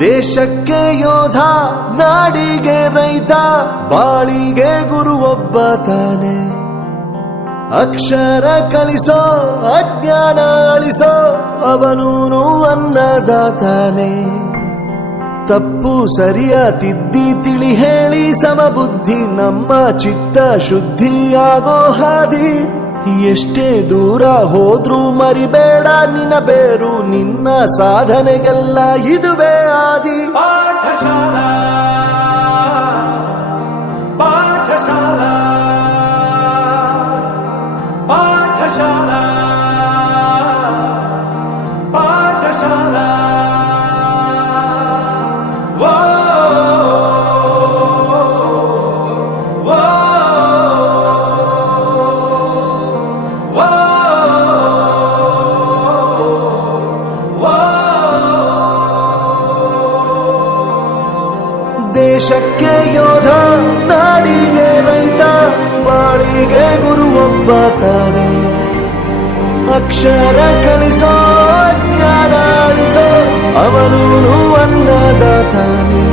ದೇಶಕ್ಕೆ ಯೋಧ, ನಾಡಿಗೆ ರೈತ, ಬಾಳಿಗೆ ಗುರು ಒಬ್ಬ ತಾನೆ. ಅಕ್ಷರ ಕಲಿಸೋ, ಅಜ್ಞಾನ ಅಳಿಸೋ, ಅವನೂನು ಅನ್ನದಾತಾನೆ. ತಪ್ಪು ಸರಿಯ ತಿದ್ದಿ ತಿಳಿ ಹೇಳಿ ಸಮಬುದ್ಧಿ ನಮ್ಮ ಚಿತ್ತ ಶುದ್ಧಿಯಾಗೋ ಹಾದಿ. ಎಷ್ಟೇ ದೂರ ಹೋದ್ರೂ ಮರಿಬೇಡ ನಿನ್ನ ಬೇರು, ನಿನ್ನ ಸಾಧನೆಗೆಲ್ಲ ಇದುವೇ ಆದಿ. ಪಾಠಶಾಲಾ ಪಾಠಶಾಲಾ ಪಾಠಶಾಲಾ ಪಾಠಶಾಲಾ. ದೇಶಕ್ಕೆ ಯೋಧ, ನಾಡಿಗೆ ರೈತ, ಬಾಳಿಗೆ ಗುರು ಒಬ್ಬ ತಾನೆ. ಅಕ್ಷರ ಕಲಿಸೋ, ಜ್ಞಾನ ಅಳಿಸೋ, ಅವನೂನು ಅನ್ನದಾತಾನೆ.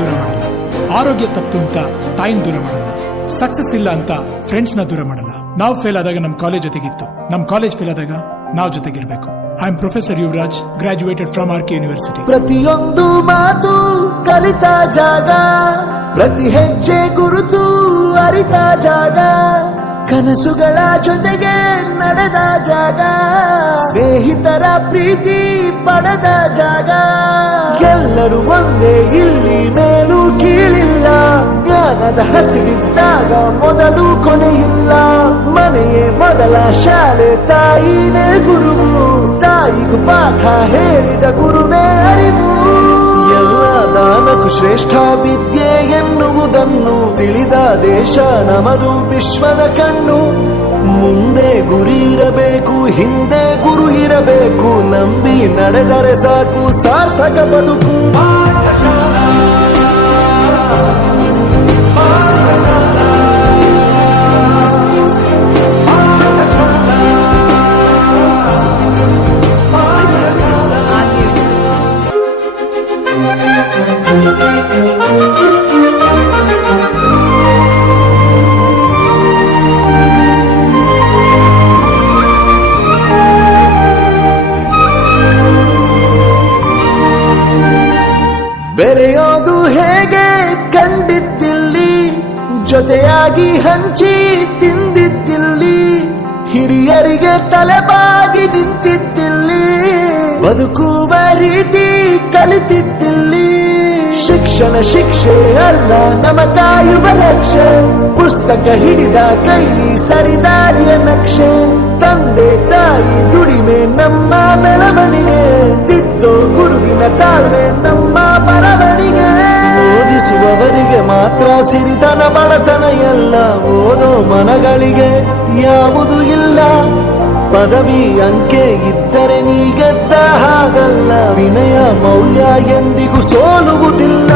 ದೂರ ಮಾಡಲ್ಲ, ಆರೋಗ್ಯ ತಪ್ಪು ಅಂತ ತಾಯಿನ ದೂರ ಮಾಡಲ್ಲ, ಸಕ್ಸಸ್ ಇಲ್ಲ ಅಂತ ಫ್ರೆಂಡ್ಸ್ ನ ದೂರ ಮಾಡಲ್ಲ. ನಾವು ಫೇಲ್ ಆದಾಗ ನಮ್ ಕಾಲೇಜ್ ಜೊತೆಗಿತ್ತು, ನಮ್ ಕಾಲೇಜ್ ಫೇಲ್ ಆದಾಗ ನಾವು ಜೊತೆಗಿರ್ಬೇಕು. I am professor Yuvraj, graduated from R K university. ಪ್ರತಿಯೊಂದು ಮಾತು ಕಲಿತ ಜಾಗ, ಪ್ರತಿ ಹೆಜ್ಜೆ ಗುರುತು ಅರಿತ ಜಾಗ, ಕನಸುಗಳ ಜೊತೆಗೆ ನಡೆದ ಜಾಗ, ಸ್ನೇಹಿತರ ಪ್ರೀತಿ ಪಡೆದ ಜಾಗ. ಎಲ್ಲರೂ ಒಂದೇ, ಇಲ್ಲಿ ಮೇಲೂ ಕೀಳಿಲ್ಲ, ಜ್ಞಾನದ ಹಸಿವಿದ್ದಾಗ ಮೊದಲು ಕೊನೆಯಿಲ್ಲ. ಮನೆಯೇ ಮೊದಲ ಶಾಲೆ, ತಾಯಿನೇ ಗುರುವು, ತಾಯಿಗೂ ಪಾಠ ಹೇಳಿದ ಗುರುವೇ ಅರಿವು. ಎಲ್ಲ ದಾನಕ್ಕೂ ಶ್ರೇಷ್ಠ ವಿದ್ಯೆ ಎನ್ನುವುದನ್ನು ತಿಳಿದ ದೇಶ ನಮದು, ವಿಶ್ವದ ಕಣ್ಣು. ಮುಂದೆ ಗುರಿ ಇರಬೇಕು, ಹಿಂದೆ ಗುರು ಇರಬೇಕು, ನಂಬಿ ನಡೆದರೆ ಸಾಕು ಸಾರ್ಥಕ ಬದುಕು. ಪಾಠಶಾಲಾ ಪಾಠಶಾಲಾ ಪಾಠಶಾಲಾ ಬೆರೆಯೋದು ಹೇಗೆ ಕಂಡಿದ್ದಿಲ್ಲಿ, ಜೊತೆಯಾಗಿ ಹಂಚಿ ತಿಂದಿದ್ದಿಲ್ಲಿ, ಹಿರಿಯರಿಗೆ ತಲೆಬಾಗಿ ನಿಂತಿದ್ದಿಲ್ಲಿ, ಬದುಕುವ ರೀತಿ ಕಲಿತಿದ್ದಿಲ್ಲಿ. ಶಿಕ್ಷಣ ಶಿಕ್ಷೆ ಅಲ್ಲ ನಮ ಕಾಯುವ ರಕ್ಷೆ, ಪುಸ್ತಕ ಹಿಡಿದ ಕೈ ಸರಿದಾರಿಯ ನಕ್ಷೆ. ತಂದೆ ತಾಯಿ ದುಡಿಮೆ ನಮ್ಮ ಬೆಳವಣಿಗೆ, ತಿದ್ದೋ ಗುರುವಿನ ತಾಳ್ಮೆ ನಮ್ಮ ಬರವಣಿಗೆ. ಓದಿಸುವವರಿಗೆ ಮಾತ್ರ ಸಿರಿತನ ಬಡತನ ಎಲ್ಲ, ಓದೋ ಮನಗಳಿಗೆ ಯಾವುದು ಇಲ್ಲ. ಪದವಿ ಅಂಕೆ ಇದ್ದರೆ ನೀ ಗೆದ್ದ ಹಾಗಲ್ಲ, ವಿನಯ ಮೌಲ್ಯ ಎಂದಿಗೂ ಸೋಲುವುದಿಲ್ಲ.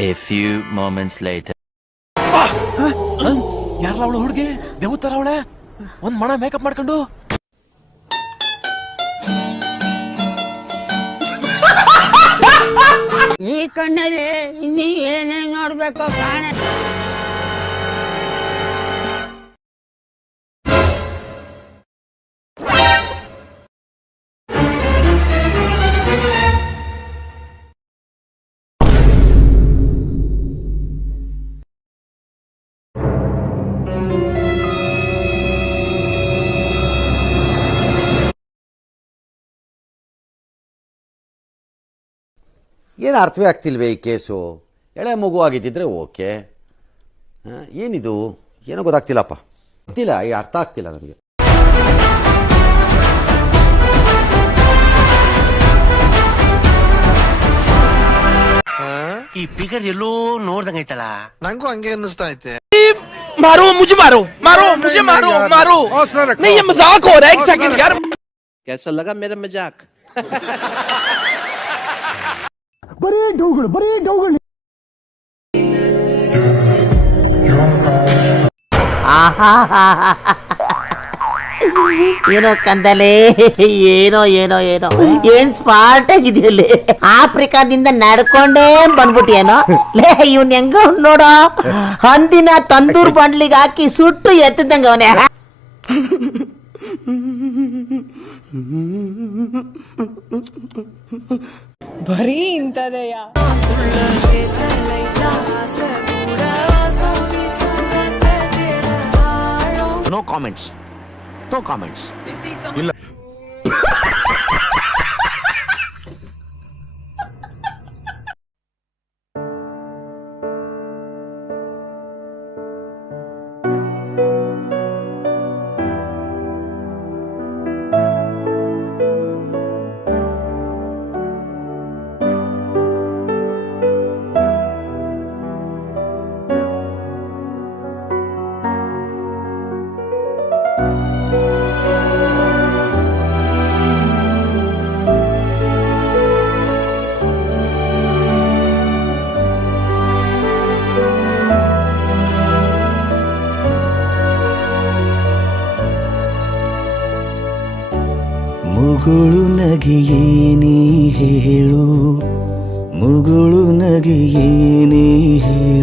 A few moments later. ಯಾರಲ್ಲ ಅವಳು ಹುಡುಗಿ ದೇವತರ ಅವಳೆ, ಒಂದ್ ಮಣ ಮೇಕಪ್ ಮಾಡ್ಕೊಂಡು. ಈ ಕಣ್ಣಲ್ಲಿ ಇನ್ನೀ ಏನೇನ್ ನೋಡ್ಬೇಕೋ ಕಾಣ. ಏನು ಅರ್ಥವೇ ಆಗ್ತಿಲ್ವೇ ಈ ಕೇಸು? ಎಳೆ ಮಗು ಆಗಿದ್ದಿದ್ರೆ ಓಕೆ, ಏನಿದು ಏನೋ ಗೊತ್ತಾಗ್ತಿಲ್ಲಪ್ಪ, ಗೊತ್ತಿಲ್ಲ, ಈ ಅರ್ಥ ಆಗ್ತಿಲ್ಲ ನನಗೆ. ಈ ಫಿಗರ್ ಎಲ್ಲೋ ನೋಡ್ದಂಗೈತಲ್ಲ. ನಂಗೂ ಹಂಗೆ ಅನ್ನಿಸ್ತಾ ಐತೆ. मारो मुझे, मारो मारो मुझे, मारो मारो नहीं, ये मजाक हो रहा है. एक सेकंड यार. कैसा लगा मेरा मजाक? ಏನೋ ಕಂದಲೆ, ಏನೋ ಏನೋ ಏನೋ ಏನ್ ಸ್ಪಾರ್ಟ್ ಆಗಿದೆಯಲ್ಲಿ. ಆಫ್ರಿಕಾದಿಂದ ನಡ್ಕೊಂಡೇ ಬಂದ್ಬಿಟ್ಟಿಯೇನೋ ಲೇ. ಇವ್ನ ಹೆಂಗ ನೋಡೋ, ಹಂದಿನ ತಂದೂರ್ ಬಂಡ್ಲಿಗೆ ಹಾಕಿ ಸುಟ್ಟು ಎತ್ತದಂಗ ಅವನೇ. ಬರೀ ಇಂಥದೆಯ. No comments. No comments. ಇಲ್ಲ. ಮುಗುಳು ನಗೆಯೇನೇ ಹೇಳು, ಮುಗುಳು ನಗೆಯೇನೇ ಹೇಳು.